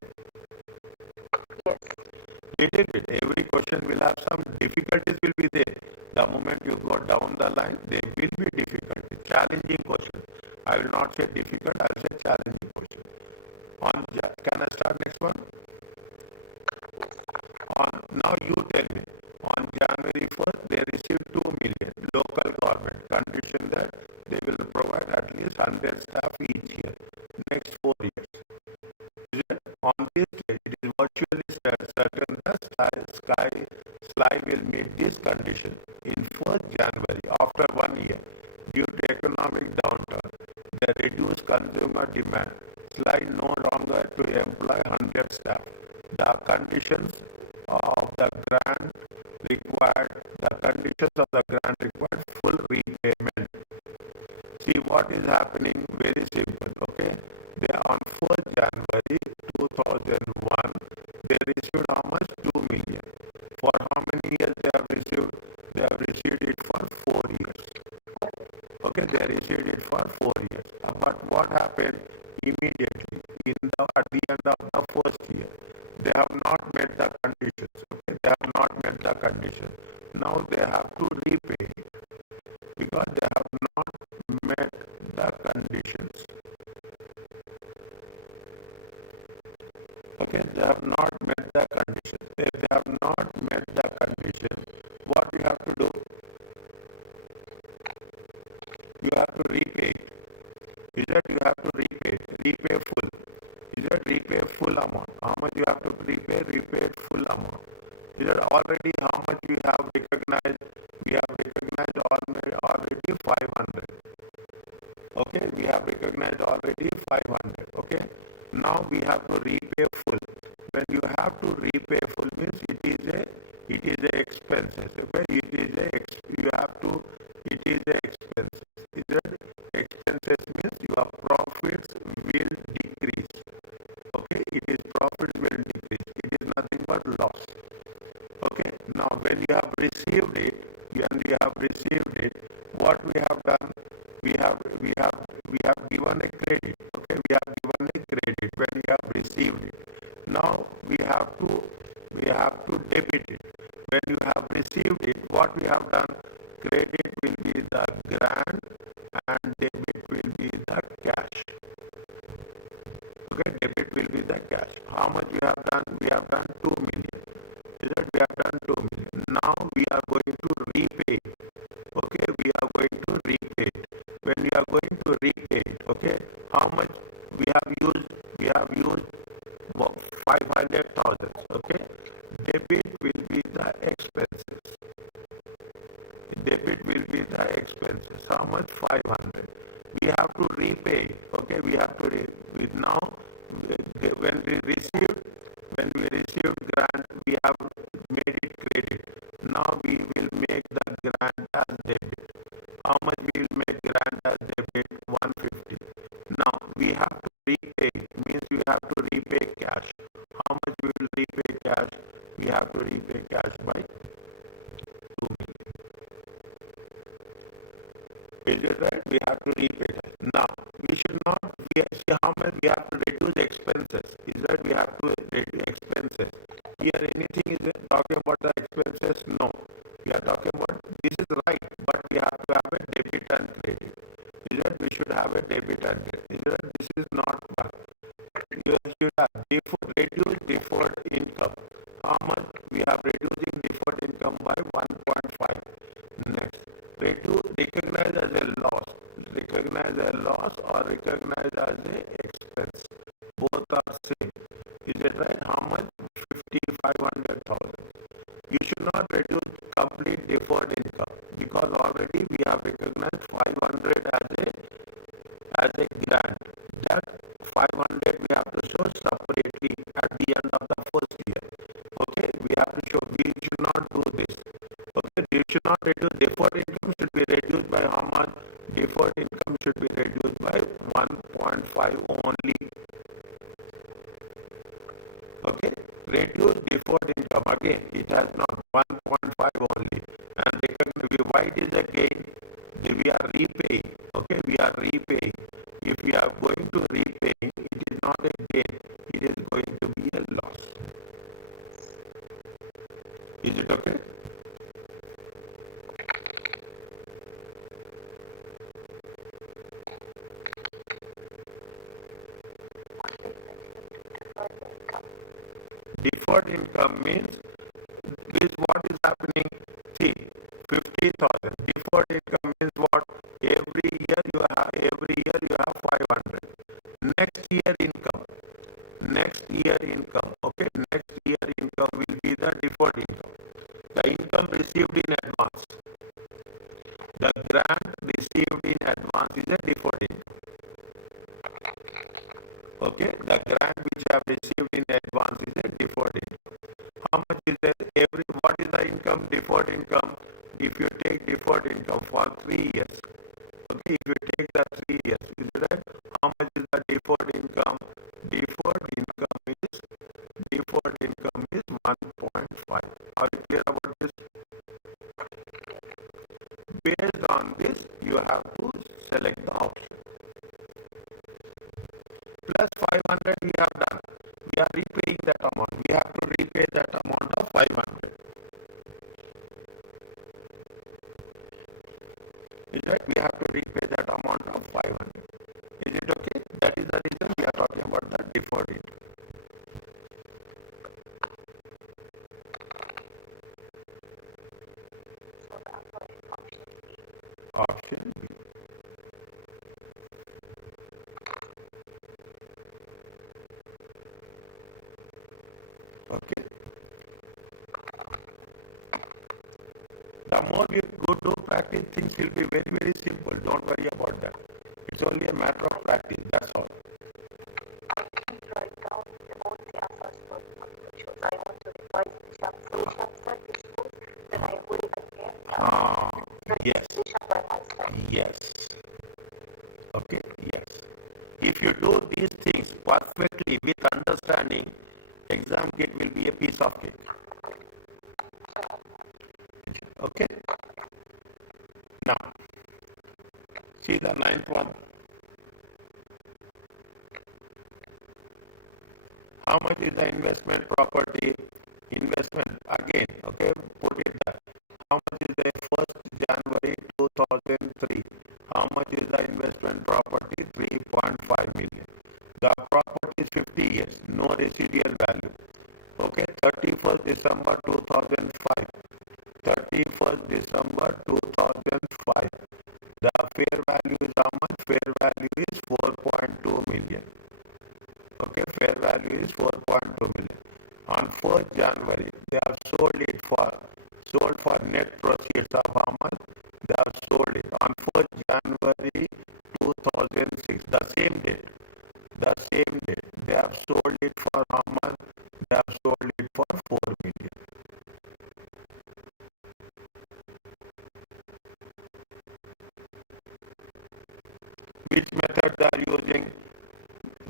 Yes. Little bit. Every question will have some difficulties will be there. The moment you go down the line, there will be difficulties. Challenging question. I will not say difficult, I will say challenging question. Can I start next one? Now you tell me. On January 1st, they received 2 million. Local government condition that they will provide at least 100 staff each year. Next 4 years. On this day, it is virtually certain that Sly will meet this condition in 1st January after 1 year. Due to economic downturn, the reduced consumer demand, Sly no longer to employ 100 staff. The conditions of the grant required full repayment. See what is happening, very simple, okay? They on 1st January 2001, they received how much? 2 million. For how many years they have received? They have received it for 4 years. Okay, they received it for 4 years. But what happened immediately at the end of the first year? They have not met the conditions. Okay, they have not met the conditions. Now they have to repay it because they have not met the conditions. Okay, they have not met the conditions. If they have not met the conditions, what you have to do? You have to repay it. Is that you have to repay it? Repay full. Is that repay full amount? How much you have to repay? Repay full amount. Is that already how much we have recognized? We have recognized already 500. Okay, we have recognized already 500. Okay, now we have to repay full. When you have to repay full means it is a expenses. Okay, you have to, it is a expenses. Is that expenses means your profits will decrease. Okay, it is profits will decrease. It is nothing but loss. Okay, now when you have received it, what we have done, we have given a credit. Okay, we have given a credit when we have received it. Now we have to debit it. When you have received it, what we have done, credit will be the grant and debit will be the cash. Okay, debit will be the cash. How much we have done? We have done 2 million. Is that we have done 2 million. Now we are going to repay it. Okay, we are going to repay it. When we are going to repay it, okay, how much we have used? We have used 500,000. Okay, debit will be the expenses. Debit will be the expenses. How much? 500. We have to repay. Okay, we have to repay. Now, when we receive, repay cash. How much we will repay cash? We have to repay cash by 2 million. Is it right? We have to repay that. Now, we should not see how much we have to reduce expenses. Is that we have to reduce expenses? Here, anything is talking about the expenses? No. We are talking about this is right, but we have to have a debit and credit. Is that we should have a debit and credit? Is that this is not bad? You should have reduce deferred income. How much we are reducing deferred income by 1.5. Next, recognize as a loss. Recognize a loss or recognize as a expense. Both are same. Is it right? How much? 500,000. You should not reduce complete deferred income because already we have recognized 500 as a grant. That 500 we have to show separately at the end of the first year. Okay, we have to show. We should not do this. Okay, you should not reduce deferred income. Should be reduced by how much? Deferred income should be reduced by 1.5 only. Okay, reduce deferred income again. It has not 1.5 only. And why it is a gain? We are repaying. Okay, we are repaying. If we are going to repay, it is not a gain. It is going to be a loss. Is it okay? Deferred income means this what is happening. See, 50,000. Deferred income means what? Every year you have 500. Next year income. Okay, next year income will be the deferred income. The income received in advance. The grant received in advance is a deferred income. Okay, the grant which I have received in advance is a deferred income. How much is that? What is the income? Deferred income. If you take deferred income for 3 years, okay, if you take the 3 years, is that how much is the deferred income? Deferred income is 1.5. Are you clear about this? Based on this, you have to select the option. Plus 500 we have done. We are repaying that amount. We have to repay that amount of 500. Is right? We have to repay that amount of 500. Is it okay? That is the reason we are talking about the deferred income. Option B. Okay. The more you go to practice, things will be very, very simple. Don't worry about that. It's only a matter of practice. That's all. I can't write down all the answers for because I want to revise the chapter before, then I will again Yes. by myself. Yes. Okay. Yes. If you do these things perfectly with understanding, exam kit will be a piece of cake. Okay. Now, see the ninth one. How much is the investment property? Investment again. Okay, put it there. How much is the 1st January 2003? How much is the investment property? 3.5 million. The property is 50 years, no residual value. Okay, 31st December 2005. 31st December 2005. The fair value is how much? Fair value is 4.2 million. Okay, fair value is 4.2 million. On 1st January, they have sold for net proceeds of how much? They have sold it on 1st January 2006, the same date. They have sold it for how much? They have sold it for 4 million. Which method they are using?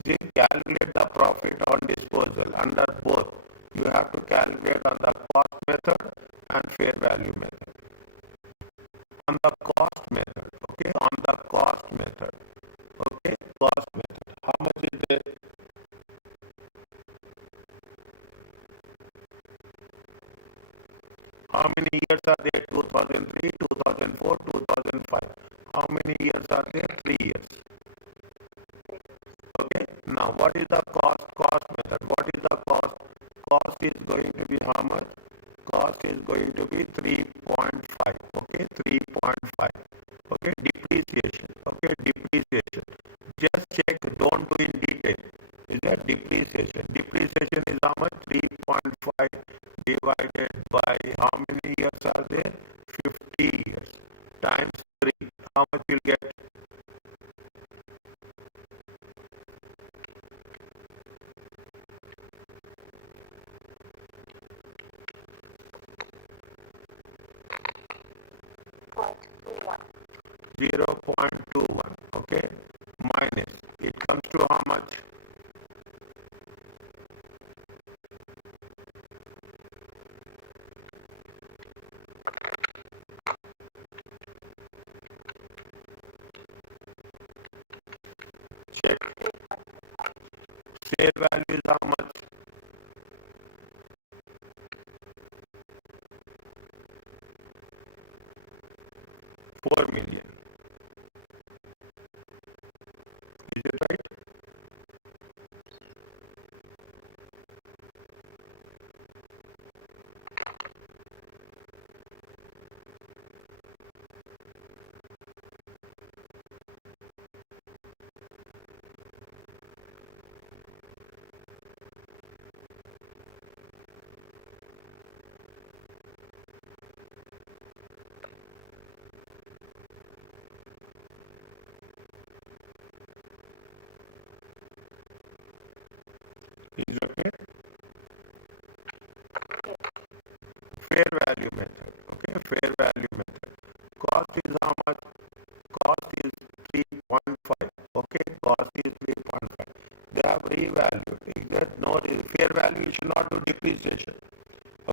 They calculate the profit on disposal. Under both, you have to calculate on the cost method and fair value method. On the cost method, okay, on the cost method, okay, cost method. How much is there? How many years are there? 2003, 2004, 2005. How many years are there? 3 years. Okay. Now, what is the cost? Cost method. What is the cost? Cost is going to be how much? Cost is going to be 3.5. Okay, 3.5. Okay, depreciation. Okay, depreciation. Just check. Don't do in detail. Is that depreciation? Depreciation is how much? 3.5 divided by how many years are there? 50 years times 3. How much you'll get? Point two one. 0.21. Okay, minus. It comes to how much? Check. Share value is how much? 4 million. Is it right? Is it okay? Fair value method. Okay, fair value method. Cost is how much? Cost is 3.5. Okay, cost is 3.5. They have revalued. Is that no fair value? You should not do depreciation.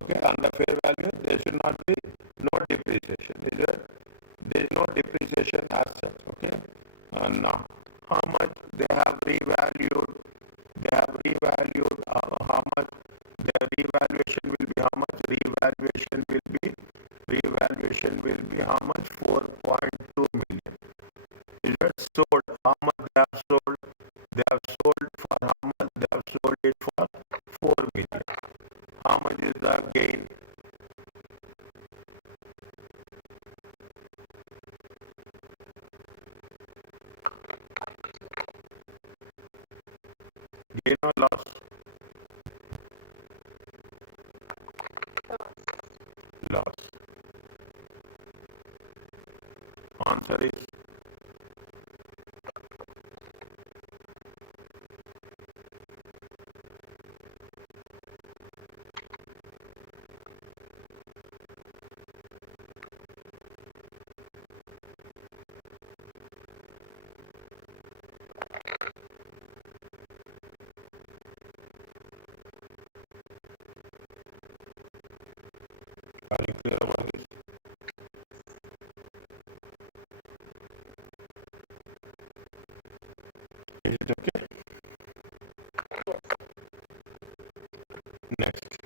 Okay, under fair value, there should not be no depreciation. Is there? There is no depreciation as such. Okay, now how much they have revalued? They have revalued how much? Their revaluation will be how much? Revaluation will be how much? 4.2 million. Is that sold? How much they have sold? They have sold for how much? They have sold it for 4 million. How much is the gain? Gain or loss? Loss. Answer is are you clear about this? Is it okay? Next.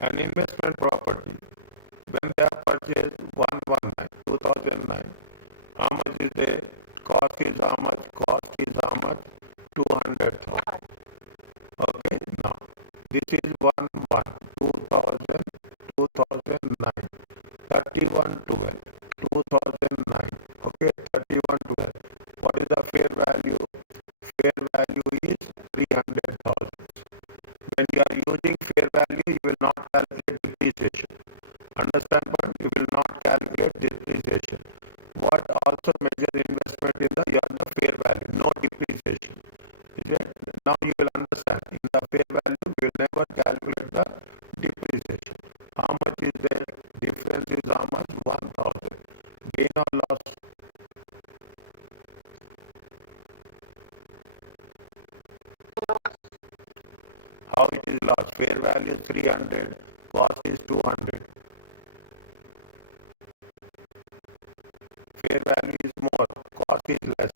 An investment property, when they have purchased 2009, how much is the cost is how much? Cost is how much? 200,000. Okay, now this is 2000, 2009, 3112, 2009. Okay, 3112. What is the fair value? Fair value is 300,000. When you are using fair value, you will not calculate depreciation. Understand what? You will not calculate depreciation. What also measure investment in the your depreciation. Is it? Now you will understand. In the fair value, we will never calculate the depreciation. How much is there? Difference is how much? 1000. Gain or loss? How it is loss? Fair value is 300, cost is 200. Fair value is more, cost is less.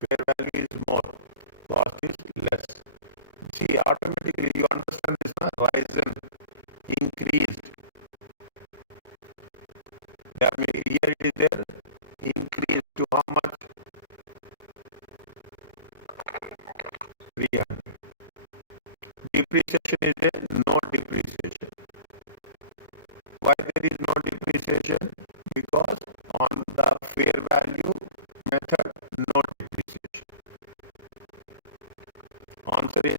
Fair value is more, cost is less. See, automatically you understand this, na? Risen, increased. That means here it is there, increased to how much? 300. Depreciation is there, no depreciation. Why there is no depreciation? Because on the fair value method, no depreciation. Answer is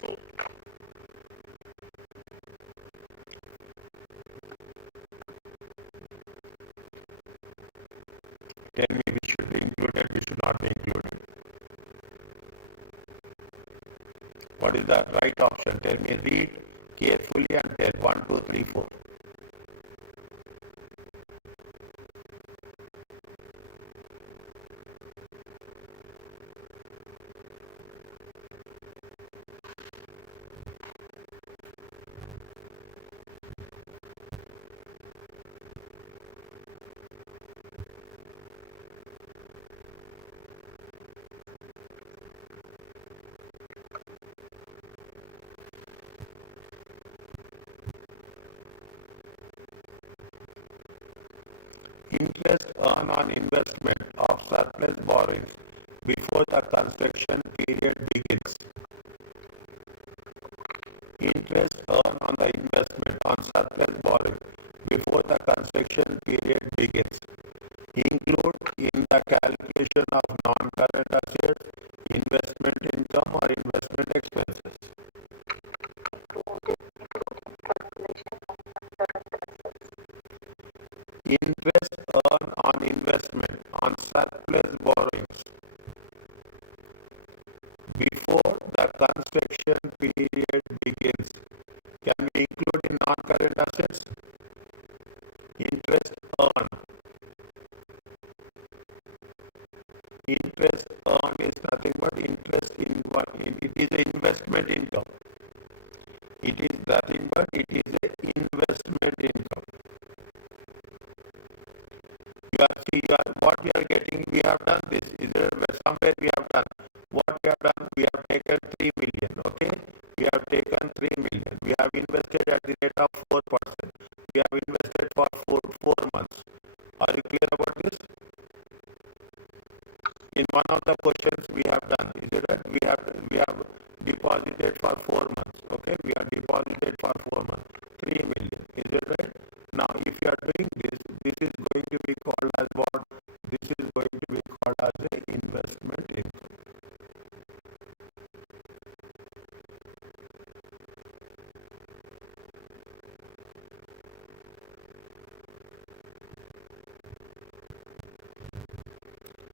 C. tell me which should be included, which should not be included. What is the right option? Tell me, read carefully and tell 1, 2, 3, 4. Interest earned on investment of surplus borrowings before the construction period begins. Interest earned on the investment on surplus borrowing before the construction period begins. Include in the calculation of non-current assets, investment income or investment expenses. Interest earned on investment on surplus borrowings before the construction period begins. Can we include in non-current assets? Interest earned. Interest earned is nothing but interest in what? It is an investment income. It is nothing but it is an investment income. What we are getting, we have done this. Is there somewhere we have done? What we have done? We have taken 3 million. Okay? We have taken 3 million. We have invested at the rate of 4%. We have invested for 4 months. Are you clear about this? In one of the questions we have done, is it right? We have deposited for 4 months. Okay? We have deposited for 4 months. 3 million. Is it right? Now, if you are doing this, this is going to be called as what? This is going to be called as an investment income.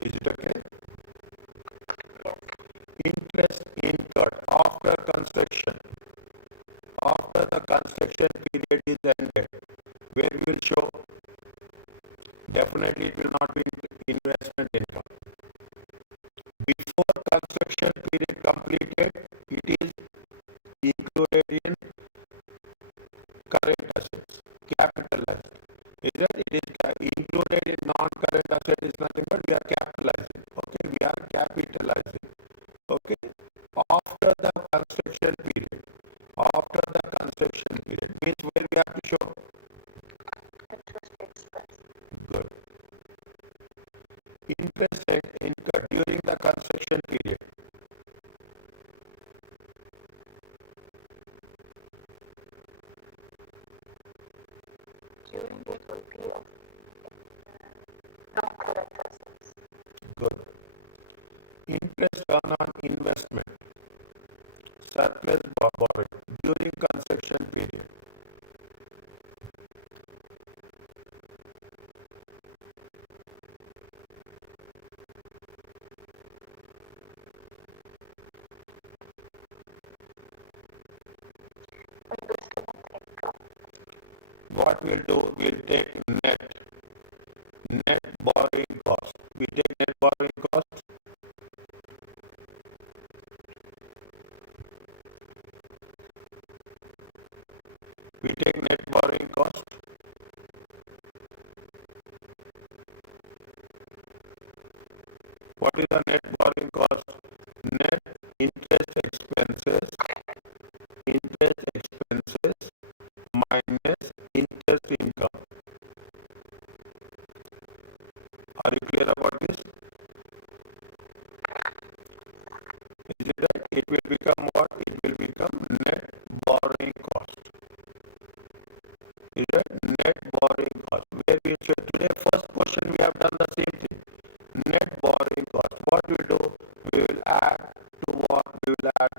Is it okay? Interest incurred after construction. After the construction period is ended, where we will show definitely it will not be investment income. Before construction period completed, it is included in current assets, capitalized. Is that it is included in non-current asset is nothing but we are capitalizing. Okay, we are capitalizing. Okay, after the construction period. After the construction period means where we have to show Interest expense. good. Interest incurred during the construction period. During it will be of non-current assets. Good. Interest earned on investment, surplus borrowing during construction period. investment income, What we'll do, we'll take net borrowing cost. We take net borrowing cost. We take net borrowing cost. What is the net borrowing cost? Net interest expenses minus interest income. Are you clear about this? Is it right? It will become what? It will become net borrowing cost. Is it net borrowing cost? Where we should today first question we have done the same thing. Net borrowing cost. What we do? We will add to what? We will add